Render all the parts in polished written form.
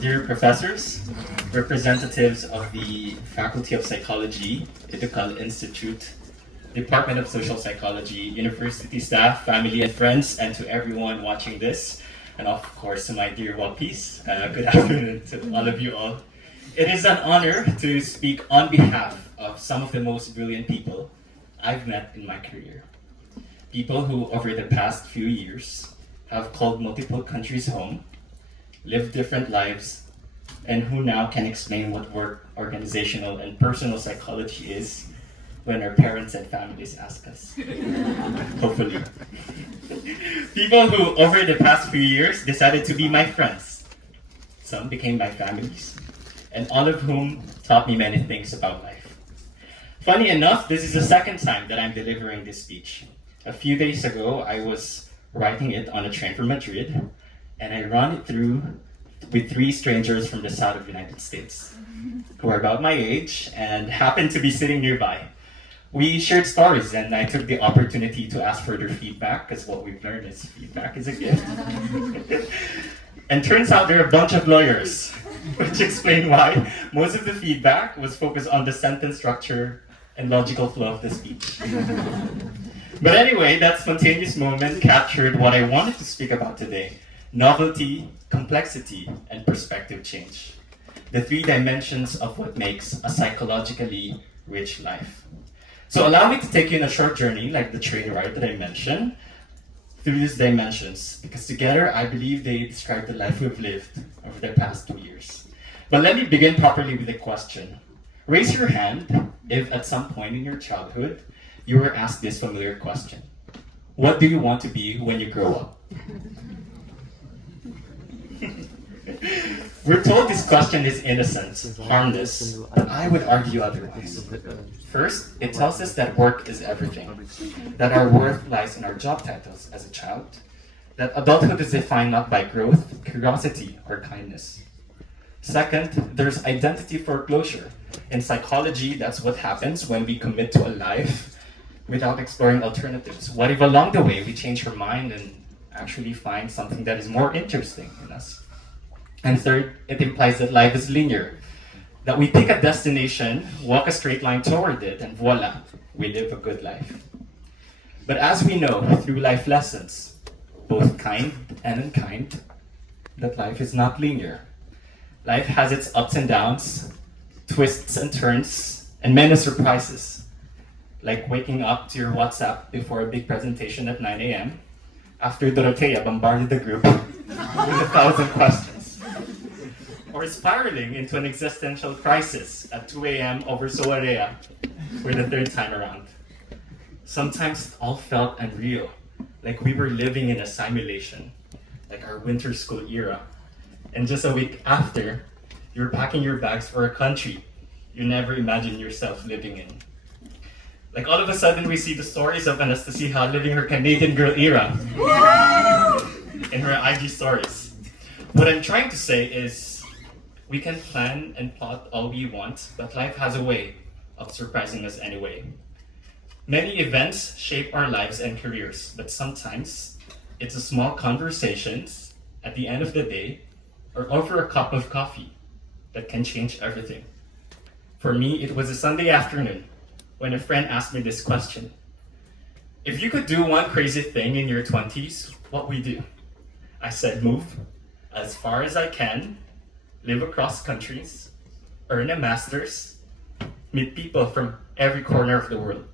Dear professors, representatives of the Faculty of Psychology, Edukal Institute, Department of Social Psychology, university staff, family and friends, and to everyone watching this, and of course to my dear WOP-Ps, good afternoon to all of you all. It is an honor to speak on behalf of some of the most brilliant people I've met in my career. People who, over the past few years, have called multiple countries home, lived different lives, and who now can explain what work, organizational, and personal psychology is when our parents and families ask us. Hopefully. People who, over the past few years, decided to be my friends. Some became my families, and all of whom taught me many things about life. Funny enough, this is the second time that I'm delivering this speech. A few days ago, I was writing it on a train from Madrid, and I ran it through with 3 strangers from the south of the United States, who are about my age and happened to be sitting nearby. We shared stories, and I took the opportunity to ask for their feedback, because what we've learned is feedback is a gift. And turns out they're a bunch of lawyers, which explain why most of the feedback was focused on the sentence structure and logical flow of the speech. But anyway, that spontaneous moment captured what I wanted to speak about today: novelty, complexity, and perspective change. The 3 dimensions of what makes a psychologically rich life. So allow me to take you on a short journey, like the train ride that I mentioned, through these dimensions, because together I believe they describe the life we've lived over the past 2 years. But let me begin properly with a question. Raise your hand if at some point in your childhood you were asked this familiar question. What do you want to be when you grow up? We're told this question is innocent, harmless, but I would argue otherwise. First, it tells us that work is everything, that our worth lies in our job titles as a child, that adulthood is defined not by growth, curiosity, or kindness. Second, there's identity foreclosure. In psychology, that's what happens when we commit to a life without exploring alternatives. What if along the way we change our mind and actually find something that is more interesting in us? And third, it implies that life is linear, that we pick a destination, walk a straight line toward it, and voila, we live a good life. But as we know through life lessons, both kind and unkind, that life is not linear. Life has its ups and downs, twists and turns, and many surprises, like waking up to your WhatsApp before a big presentation at 9 a.m. after Dorothea bombarded the group with 1,000 questions. Or spiraling into an existential crisis at 2 a.m. over Soarea for the 3rd time around. Sometimes it all felt unreal, like we were living in a simulation, like our winter school era. And just a week after, you're packing your bags for a country you never imagined yourself living in. Like all of a sudden we see the stories of Anastasia living her Canadian girl era in her IG stories. What I'm trying to say is, we can plan and plot all we want, but life has a way of surprising us anyway. Many events shape our lives and careers, but sometimes it's the small conversations at the end of the day or over a cup of coffee that can change everything. For me, it was a Sunday afternoon when a friend asked me this question. If you could do one crazy thing in your 20s, what would you do? I said, move as far as I can, live across countries, earn a master's, meet people from every corner of the world.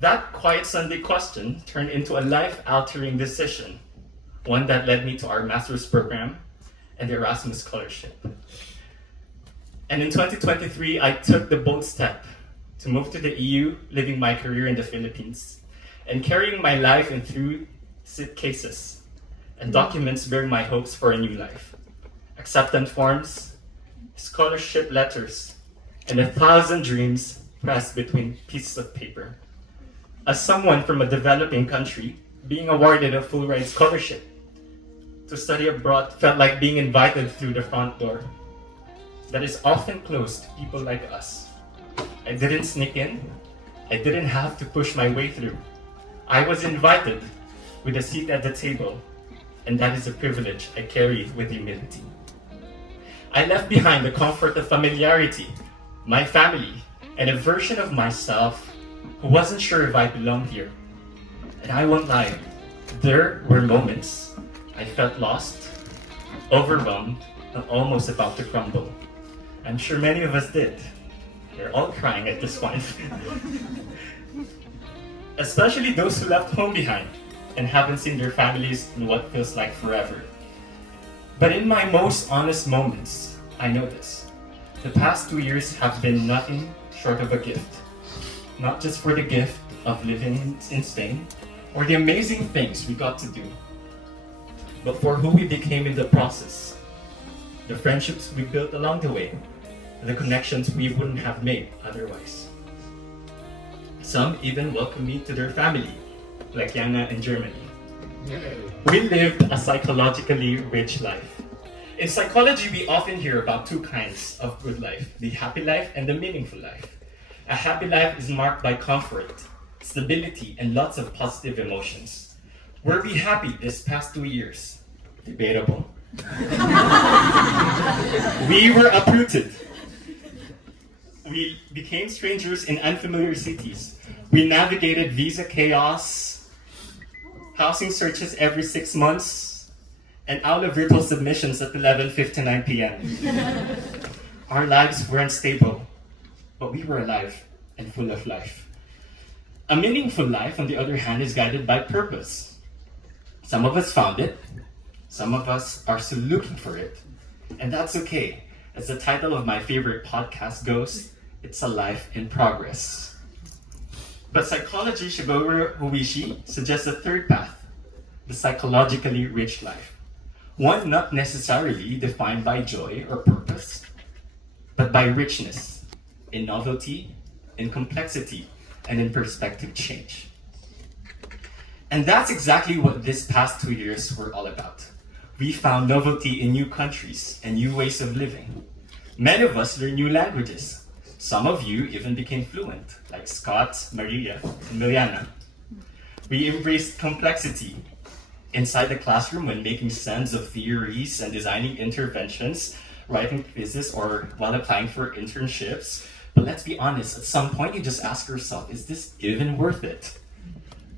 That quiet Sunday question turned into a life-altering decision, one that led me to our master's program and the Erasmus scholarship. And in 2023, I took the bold step to move to the EU, living my career in the Philippines, and carrying my life in through cases and documents bearing my hopes for a new life. Acceptance forms, scholarship letters, and 1,000 dreams pressed between pieces of paper. As someone from a developing country, being awarded a full-ride scholarship to study abroad felt like being invited through the front door that is often closed to people like us. I didn't sneak in. I didn't have to push my way through. I was invited with a seat at the table, and that is a privilege I carry with humility. I left behind the comfort of familiarity, my family, and a version of myself who wasn't sure if I belonged here. And I won't lie, there were moments I felt lost, overwhelmed, and almost about to crumble. I'm sure many of us did. We're all crying at this point. Especially those who left home behind and haven't seen their families in what feels like forever. But in my most honest moments, I know this. The past 2 years have been nothing short of a gift. Not just for the gift of living in Spain, or the amazing things we got to do, but for who we became in the process. The friendships we built along the way, the connections we wouldn't have made otherwise. Some even welcomed me to their family, like Yana in Germany. We lived a psychologically rich life. In psychology, we often hear about two kinds of good life, the happy life and the meaningful life. A happy life is marked by comfort, stability, and lots of positive emotions. Were we happy this past 2 years? Debatable. We were uprooted. We became strangers in unfamiliar cities. We navigated visa chaos, housing searches every 6 months, and out of virtual submissions at 11:59 p.m. Our lives weren't stable, but we were alive and full of life. A meaningful life, on the other hand, is guided by purpose. Some of us found it, some of us are still looking for it, and that's okay. As the title of my favorite podcast goes, it's a life in progress. But psychology Shigeru Huishi suggests a third path, the psychologically rich life. One not necessarily defined by joy or purpose, but by richness, in novelty, in complexity, and in perspective change. And that's exactly what this past 2 years were all about. We found novelty in new countries and new ways of living. Many of us learned new languages. Some of you even became fluent, like Scott, Maria, and Miliana. We embraced complexity inside the classroom when making sense of theories and designing interventions, writing quizzes, or while applying for internships. But let's be honest, at some point you just ask yourself, is this even worth it?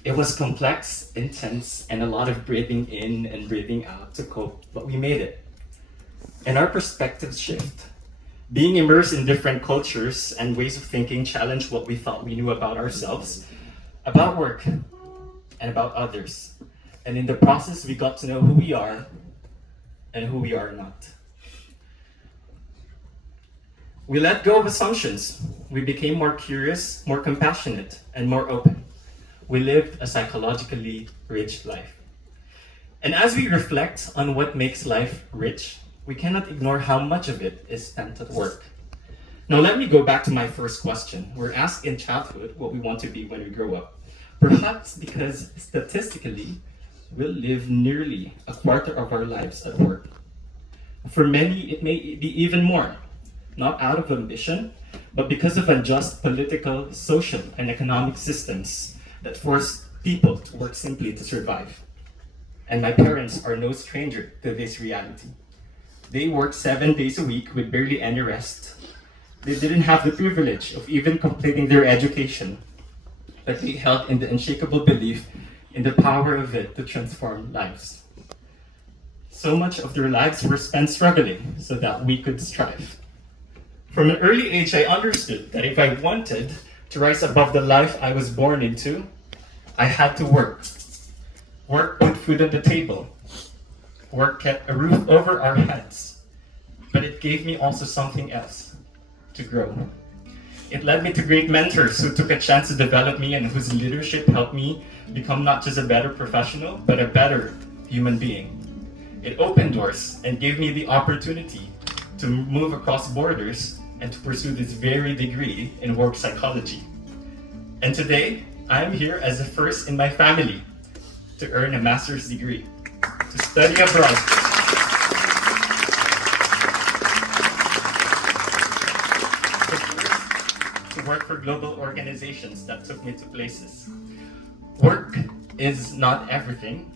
It was complex, intense, and a lot of breathing in and breathing out to cope, but we made it. And our perspectives shift. Being immersed in different cultures and ways of thinking challenged what we thought we knew about ourselves, about work, and about others. And in the process, we got to know who we are and who we are not. We let go of assumptions. We became more curious, more compassionate, and more open. We lived a psychologically rich life. And as we reflect on what makes life rich, we cannot ignore how much of it is spent at work. Now let me go back to my first question. We're asked in childhood what we want to be when we grow up. Perhaps because statistically, we'll live nearly a quarter of our lives at work. For many, it may be even more. Not out of ambition, but because of unjust political, social, and economic systems that force people to work simply to survive. And my parents are no stranger to this reality. They worked 7 days a week with barely any rest. They didn't have the privilege of even completing their education, but they held in the unshakable belief in the power of it to transform lives. So much of their lives were spent struggling so that we could strive. From an early age, I understood that if I wanted to rise above the life I was born into, I had to work. Work put food on the table. Work kept a roof over our heads. But it gave me also something else, to grow. It led me to great mentors who took a chance to develop me and whose leadership helped me become not just a better professional, but a better human being. It opened doors and gave me the opportunity to move across borders and to pursue this very degree in work psychology. And today, I am here as the first in my family to earn a master's degree, to study abroad. To work for global organizations that took me to places. Work is not everything,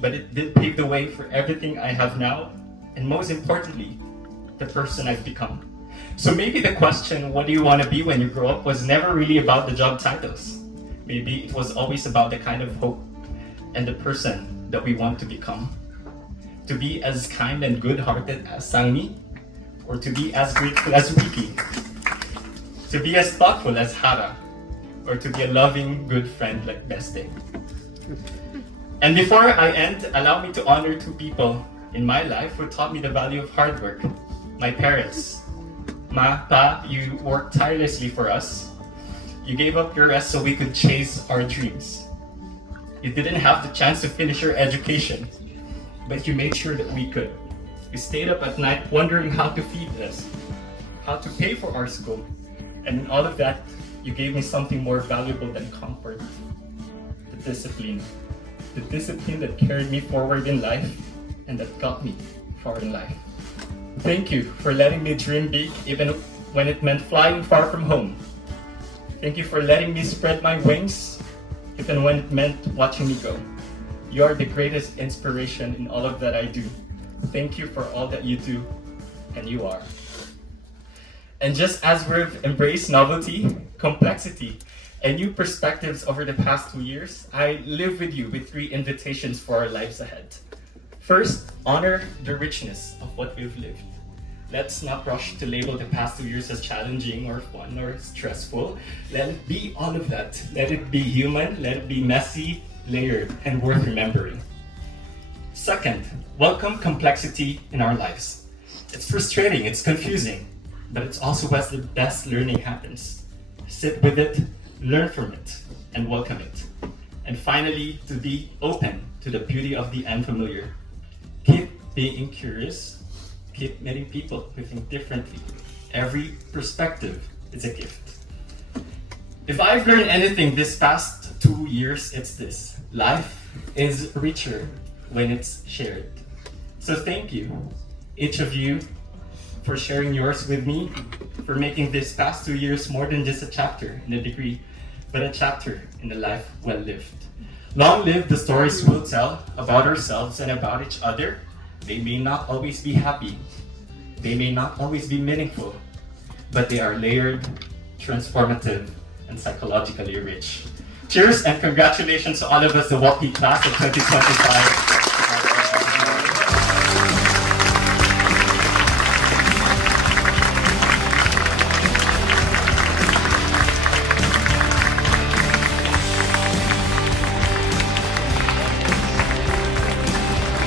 but it did pave the way for everything I have now, and most importantly, the person I've become. So maybe the question, what do you want to be when you grow up, was never really about the job titles. Maybe it was always about the kind of hope and the person that we want to become. To be as kind and good-hearted as Sangmi, or to be as grateful as Wiki. To be as thoughtful as Hara, or to be a loving, good friend like Beste. And before I end, allow me to honor two people in my life who taught me the value of hard work. My parents. Ma, Pa, you worked tirelessly for us. You gave up your rest so we could chase our dreams. You didn't have the chance to finish your education, but you made sure that we could. You stayed up at night wondering how to feed us, how to pay for our school, and in all of that, you gave me something more valuable than comfort, the discipline. The discipline that carried me forward in life and that got me far in life. Thank you for letting me dream big even when it meant flying far from home. Thank you for letting me spread my wings even when it meant watching me go. You are the greatest inspiration in all of that I do. Thank you for all that you do, and you are. And just as we've embraced novelty, complexity, and new perspectives over the past 2 years, I live with you with 3 invitations for our lives ahead. First, honor the richness of what we've lived. Let's not rush to label the past 2 years as challenging or fun or stressful. Let it be all of that. Let it be human, let it be messy, layered, and worth remembering. Second, welcome complexity in our lives. It's frustrating, it's confusing, but it's also where the best learning happens. Sit with it, learn from it, and welcome it. And finally, to be open to the beauty of the unfamiliar. Keep being curious, keep meeting people who think differently. Every perspective is a gift. If I've learned anything this past 2 years, it's this. Life is richer when it's shared. So thank you, each of you, for sharing yours with me, for making this past 2 years more than just a chapter in a degree, but a chapter in a life well lived. Long live the stories we'll tell about ourselves and about each other. They may not always be happy, they may not always be meaningful, but they are layered, transformative, and psychologically rich. Cheers and congratulations to all of us, the WOP-P class of 2025.